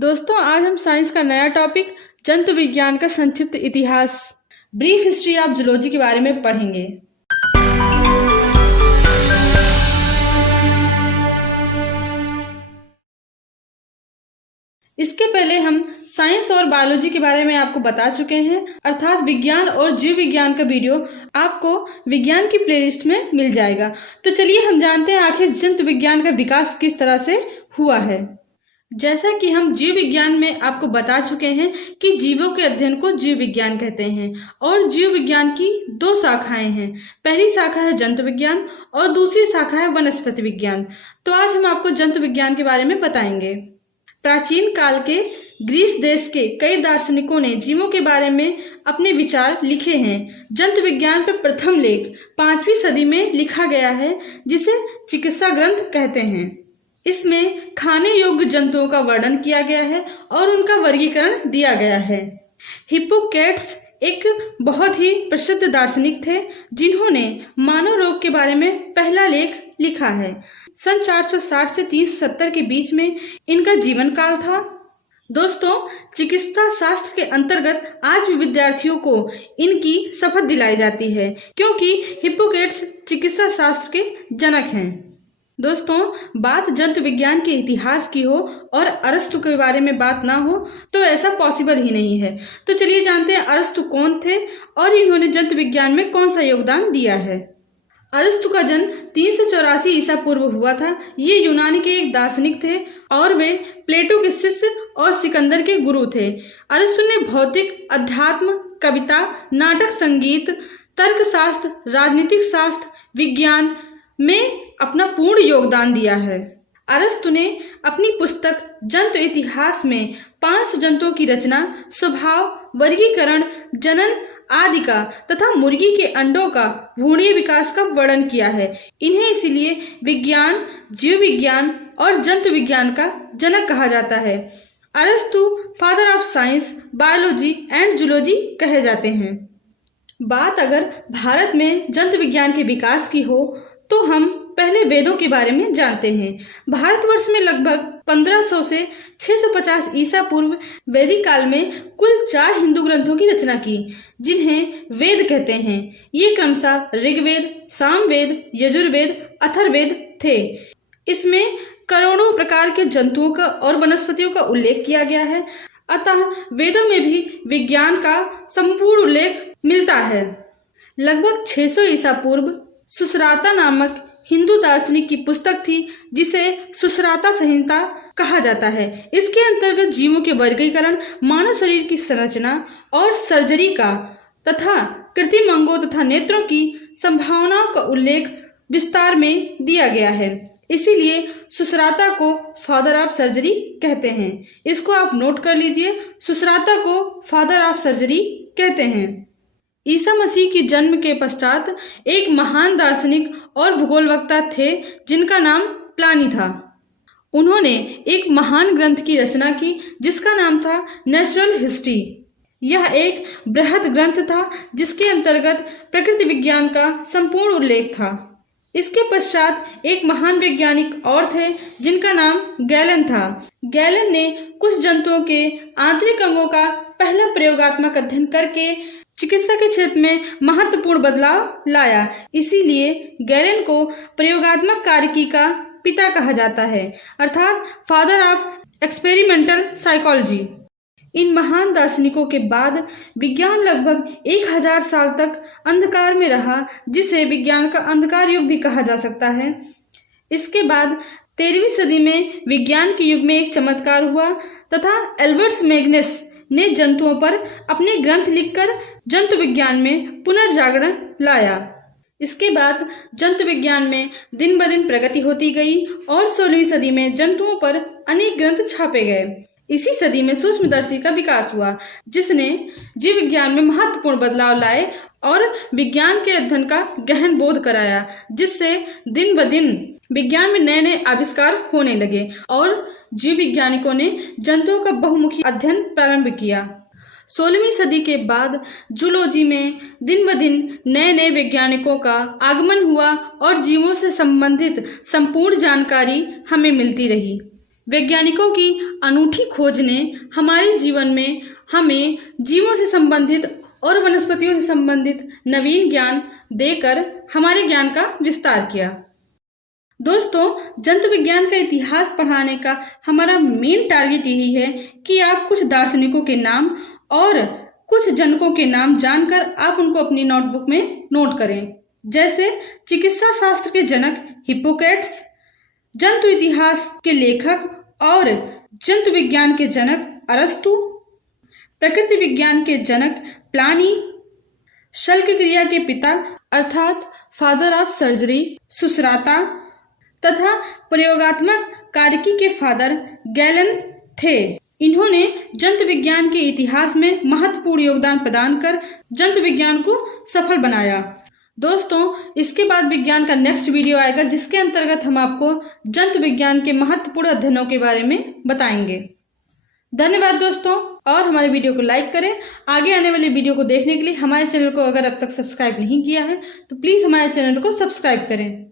दोस्तों, आज हम साइंस का नया टॉपिक जंतु विज्ञान का संक्षिप्त इतिहास ब्रीफ हिस्ट्री ऑफ जूलॉजी के बारे में पढ़ेंगे। इसके पहले हम साइंस और बायोलॉजी के बारे में आपको बता चुके हैं, अर्थात विज्ञान और जीव विज्ञान का वीडियो आपको विज्ञान की प्लेलिस्ट में मिल जाएगा। तो चलिए हम जानते हैं आखिर जंतु विज्ञान का विकास किस तरह से हुआ है। जैसा कि हम जीव विज्ञान में आपको बता चुके हैं कि जीवों के अध्ययन को जीव विज्ञान कहते हैं और जीव विज्ञान की दो शाखाएं हैं। पहली शाखा है जंतु विज्ञान और दूसरी शाखा है वनस्पति विज्ञान। तो आज हम आपको जंतु विज्ञान के बारे में बताएंगे। प्राचीन काल के ग्रीस देश के कई दार्शनिकों ने जीवों के बारे में अपने विचार लिखे हैं। जंतु विज्ञान पर प्रथम लेख 5वीं सदी में लिखा गया है, जिसे चिकित्सा ग्रंथ कहते हैं। इसमें खाने योग्य जंतुओं का वर्णन किया गया है और उनका वर्गीकरण दिया गया है। हिप्पोक्रेट्स एक बहुत ही प्रसिद्ध दार्शनिक थे, जिन्होंने मानव रोग के बारे में पहला लेख लिखा है। सन 460 से 370 के बीच में इनका जीवन काल था। दोस्तों, चिकित्सा शास्त्र के अंतर्गत आज भी विद्यार्थियों को इनकी शपथ दिलाई जाती है, क्योंकि हिप्पोक्रेट्स चिकित्सा शास्त्र के जनक हैं। दोस्तों, बात जंतु विज्ञान के इतिहास की हो और अरस्तु के बारे में बात ना हो तो ऐसा पॉसिबल ही नहीं है। तो चलिए जानते हैं अरस्तु कौन थे और इन्होंने जंतु विज्ञान में कौन सा योगदान दिया है। अरस्तु का जन्म 384 ईसा पूर्व हुआ था। ये यूनानी के एक दार्शनिक थे और वे प्लेटो के शिष्य और सिकंदर के गुरु थे। अरस्तु ने भौतिक, अध्यात्म, कविता, नाटक, संगीत, तर्कशास्त्र, राजनीतिक शास्त्र, विज्ञान में अपना पूर्ण योगदान दिया है। अरस्तु ने अपनी पुस्तक जंतु इतिहास में 500 जंतुओं की रचना, स्वभाव, वर्गीकरण, जनन आदि का तथा मुर्गी के अंडों का भ्रूणीय विकास का वर्णन किया है। इन्हें इसीलिए विज्ञान, जीव विज्ञान और जंतु विज्ञान का जनक कहा जाता है। अरस्तु father of science, biology and zoology कहे जाते हैं। बात अगर भारत में जंतु विज्ञान के विकास की हो तो हम पहले वेदों के बारे में जानते हैं। भारतवर्ष में लगभग 1500 से 650 ईसा पूर्व वैदिक काल में कुल 4 हिंदू ग्रंथों की रचना की, जिन्हें वेद कहते हैं। ये क्रमशः ऋग्वेद, सामवेद, यजुर्वेद, अथर्ववेद थे। इसमें करोड़ों प्रकार के जंतुओं का और वनस्पतियों का उल्लेख किया गया है। अतः वेदों में भी विज्ञान का संपूर्ण उल्लेख मिलता है। लगभग 600 ईसा पूर्व सुश्राता नामक हिंदू दार्शनिक की पुस्तक थी, जिसे सुश्राता संहिता कहा जाता है। इसके अंतर्गत जीवों के वर्गीकरण, मानव शरीर की संरचना और सर्जरी का तथा कृत्रिम अंगों तथा नेत्रों की संभावनाओं का उल्लेख विस्तार में दिया गया है। इसीलिए सुश्राता को फादर ऑफ सर्जरी कहते हैं। इसको आप नोट कर लीजिए, सुश्राता को फादर ऑफ सर्जरी कहते हैं। ईसा मसीह के जन्म के पश्चात एक महान दार्शनिक और भूगोलवक्ता थे, जिनका नाम प्लानी था। उन्होंने एक महान ग्रंथ की रचना की, जिसका नाम था नेचुरल हिस्ट्री। यह एक बृहद ग्रंथ था, जिसके अंतर्गत प्रकृति विज्ञान का संपूर्ण उल्लेख था। इसके पश्चात एक महान वैज्ञानिक और थे, जिनका नाम गैलन था। गैलन ने कुछ जंतुओं के आंतरिक अंगों का पहला प्रयोगात्मक अध्ययन करके चिकित्सा के क्षेत्र में महत्वपूर्ण बदलाव लाया। इसीलिए गैलेन को प्रयोगात्मक कार्यकी का पिता कहा जाता है, अर्थात फादर ऑफ एक्सपेरिमेंटल साइकोलॉजी। इन महान दार्शनिकों के बाद विज्ञान लगभग 1000 साल तक अंधकार में रहा, जिसे विज्ञान का अंधकार युग भी कहा जा सकता है। इसके बाद 13वीं सदी में विज्ञान के युग में एक चमत्कार हुआ तथा एल्बर्ट मैग्नस ने जंतुओं पर अपने ग्रंथ लिखकर जंतु विज्ञान में पुनर्जागरण लाया। इसके बाद जंतु विज्ञान में दिन ब दिन प्रगति होती गई और 16वीं सदी में जंतुओं पर अनेक ग्रंथ छापे गए। इसी सदी में सूक्ष्मदर्शी का विकास हुआ, जिसने जीव विज्ञान में महत्वपूर्ण बदलाव लाए और विज्ञान के अध्ययन का गहन बोध कराया, जिससे दिन ब दिन विज्ञान में नए नए आविष्कार होने लगे और जीव वैज्ञानिकों ने जंतुओं का बहुमुखी अध्ययन प्रारंभ किया। 16वीं सदी के बाद जूलॉजी में दिन ब दिन नए नए वैज्ञानिकों का आगमन हुआ और जीवों से संबंधित संपूर्ण जानकारी हमें मिलती रही। वैज्ञानिकों की अनूठी खोज ने हमारे जीवन में हमें जीवों से संबंधित और वनस्पतियों से संबंधित नवीन ज्ञान देकर हमारे ज्ञान का विस्तार किया। दोस्तों, जंतु विज्ञान का इतिहास पढ़ाने का हमारा मेन टारगेट यही है कि आप कुछ दार्शनिकों के नाम और कुछ जनकों के नाम जानकर आप उनको अपनी नोटबुक में नोट करें, जैसे चिकित्सा शास्त्र के जनक हिप्पोक्रेट्स, जंतु इतिहास के लेखक और जंतु विज्ञान के जनक अरस्तु, प्रकृति विज्ञान के जनक प्लानी, शल्क क्रिया के पिता अर्थात फादर ऑफ सर्जरी सुश्राता तथा प्रयोगात्मक कार्यकी के फादर गैलन थे। इन्होंने जंतु विज्ञान के इतिहास में महत्वपूर्ण योगदान प्रदान कर जंतु विज्ञान को सफल बनाया। दोस्तों, इसके बाद विज्ञान का नेक्स्ट वीडियो आएगा जिसके अंतर्गत हम आपको जंतु विज्ञान के महत्वपूर्ण अध्ययनों के बारे में बताएंगे। धन्यवाद दोस्तों, और हमारे वीडियो को लाइक करें। आगे आने वाली वीडियो को देखने के लिए हमारे चैनल को अगर अब तक सब्सक्राइब नहीं किया है तो प्लीज हमारे चैनल को सब्सक्राइब करें।